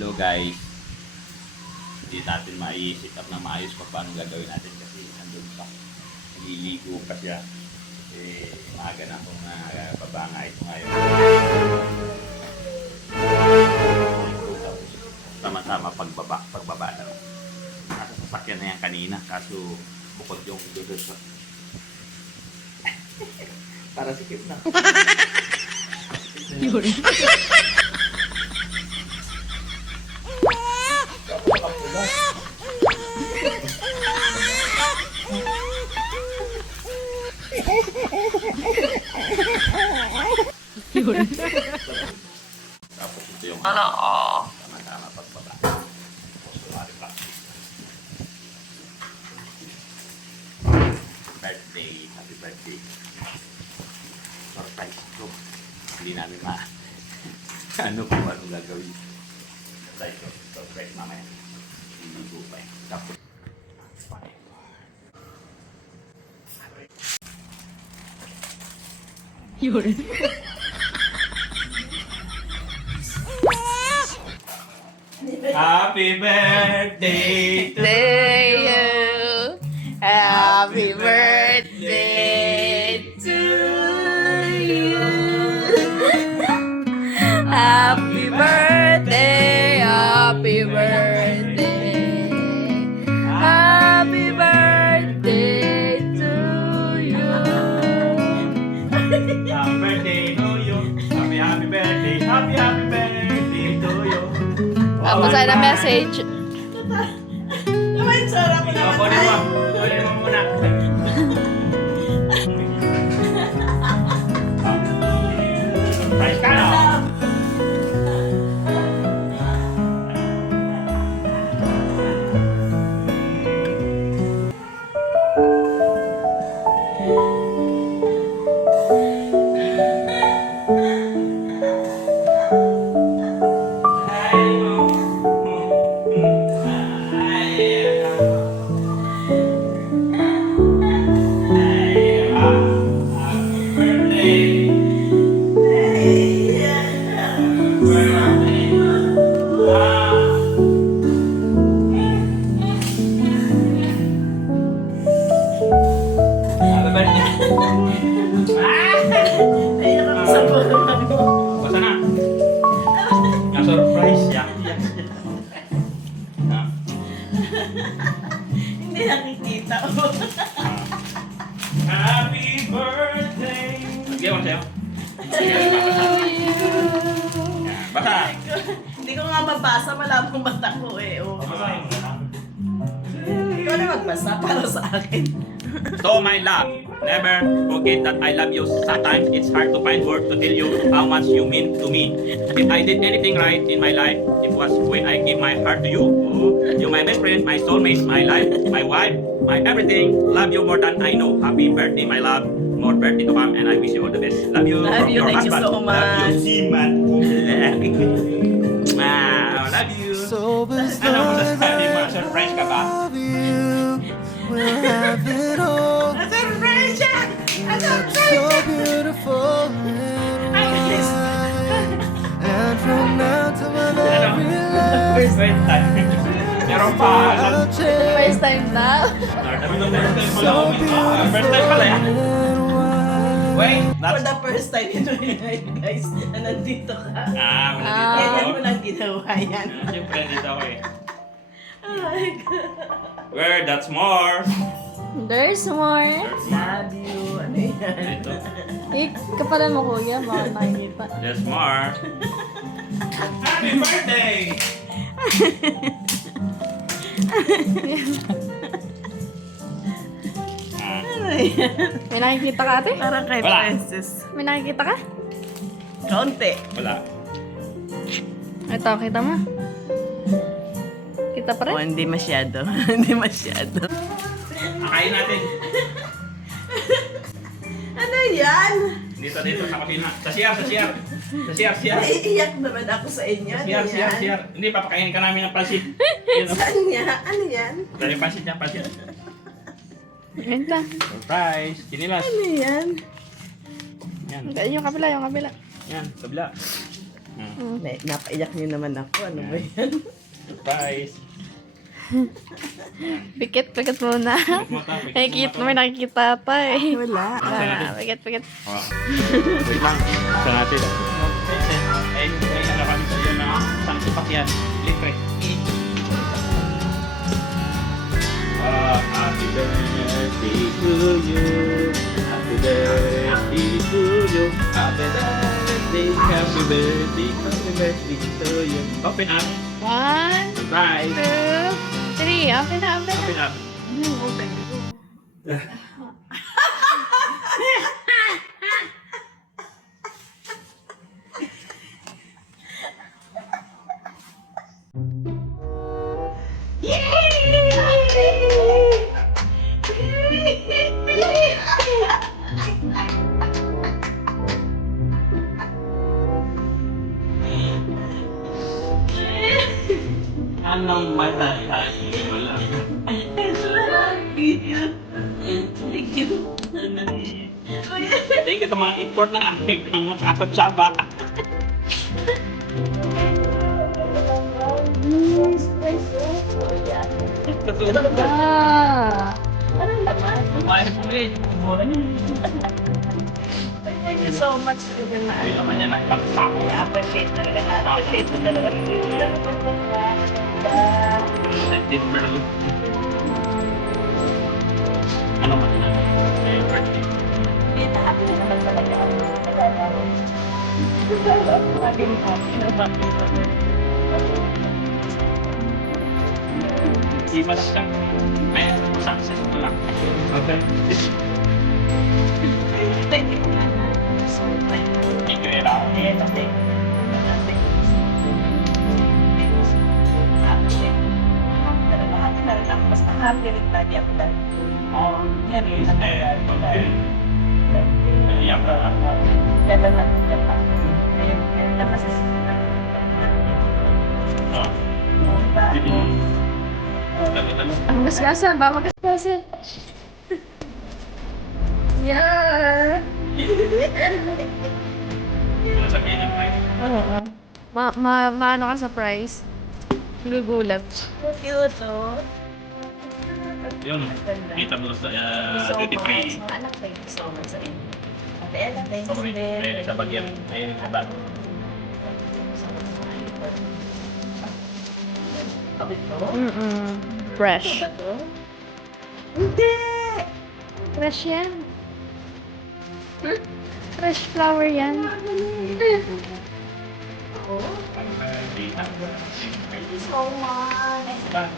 Hello guys. Hindi natin maiisip up na maayos pa paano gagawin natin kasi andun pa. Nililigo pa siya. Maaga na akong babanga ito ngayon. Tama-tama pagbaba na. Nasa sasakyan na yan kanina kaso bukod yung doon sa para sikip na. Yun. Yun. Tapos ito yung Ano? tama-tama pagbaba. Tapos sumari pa. Birthday. Happy birthday. Surprise ito. Hindi namin ano kung ano gagawin. Surprise ito. Surprise mamaya. Hindi ko pa eh. Tapos Yun. Happy birthday to you. Happy birthday to you. Happy birthday, happy birthday. Happy birthday to you. Happy birthday to you. Happy birthday. Happy birthday to you. Tapos ay na message. Naman, sarap ko naman. Kunin mo. Kunin mo muna. Surprise ka no? Ayun ako sa buwan mo. Basta na. Na-surprise siya. Hindi nakikita. Happy birthday. Sige mo sa'yo. Basta. Hindi ko nga mabasa, malabong mata ko eh. Oh. Basahin mo na. Ikaw na magbasa para sa akin. So my love, never forget that I love you. Sometimes it's hard to find words to tell you how much you mean to me. If I did anything right in my life, it was when I gave my heart to you. You're my best friend, my soulmate, my life, my wife, my everything. Love you more than I know. Happy birthday, my love. More birthday to come, and I wish you all the best. Love you. Love From you, your thank you husband. so much. Love you, Siman. Love you. So Ano mo sasabi mo? Surprise ka ba? love you. We'll have it all. Na-surprise siya! Na-surprise So siya! beautiful and Ay, yes. wide. And from now to my very last, First time. Meron pa. I'll change First time na. First time pala yan. and wide. Wait, For that's... the first time in my life, guys, na nandito ka. Wala dito Ganyan ako. mo lang ginawa yan. Siyempre, dito ako eh. Oh my God. Where? That's more. There's more. There's more. Love you. Ano yan? Dito. Kapalan mo kuya, baka nakikita. There's more. Happy birthday! Ano yan? May nakikita ka ate? Parang kay Wala. Princess. May nakikita ka? Kaunti. Wala. Ito, kita mo. Kita pa Oh, rin? hindi masyado. Hindi masyado. Akayin natin. Ano yan? Dito, sa kusina. Sa CR. Sa CR. Naiiyak naman ako sa inyo. Ano yan? CR. Hindi, papakainin ka namin ng pansit. Yun, oh. Saan niya? Ano yan? Dali pansit niya, pansit. Wait lang. Surprise! Kinilas. Ano yan? Yan. Yung kabila, yung kabila. Yan, kabila. Napaiyak niyo naman ako. Ano ba yan? Surprise. Pikit muna. Mo ta, pikit mo Nakikita to. mo, nakikita pa eh. Wala. Pikit. Oh. Wait lang. Sa natin. Eh, may ano kami sa iyo na isang sasakyan. Libre. Happy birthday to you. Happy birthday to you. Happy birthday, happy birthday, happy birthday to you. Open up. 1, Surprise. 2, 3. Open up. Open up. Anong matatay? Wala. Hindi ka mga import na aking kakot sa baka. Ah. Thank you so much. Hindi naman yan nagpagsak. Appreciate talaga na. Appreciate ko talaga. Ano man na? Eh, birthday. Happy na naman talaga ako. Happy Hindi man siya. May success ko lang. Okay. Thank you. So, thank you. Thank you, Era. Basta happy rin lagi ako dahil. Yan rin. Iyak ka. Ganda na. Ayun na kasi. Ang gasgasan ba? Magasgasan. Yeah. Sabihin ng price. Oo. Maano ka sa price? Gugulat. Cute, oh. Yun. Kita mo sa duty free. Anak, thank you so much sa inyo. Ate Ella, thank you Okay. din. May sa bagyan. May bago. Kapit ko? Fresh. Ba to? Hindi! Fresh yan. Fresh flower yan. Oh, thank you so much.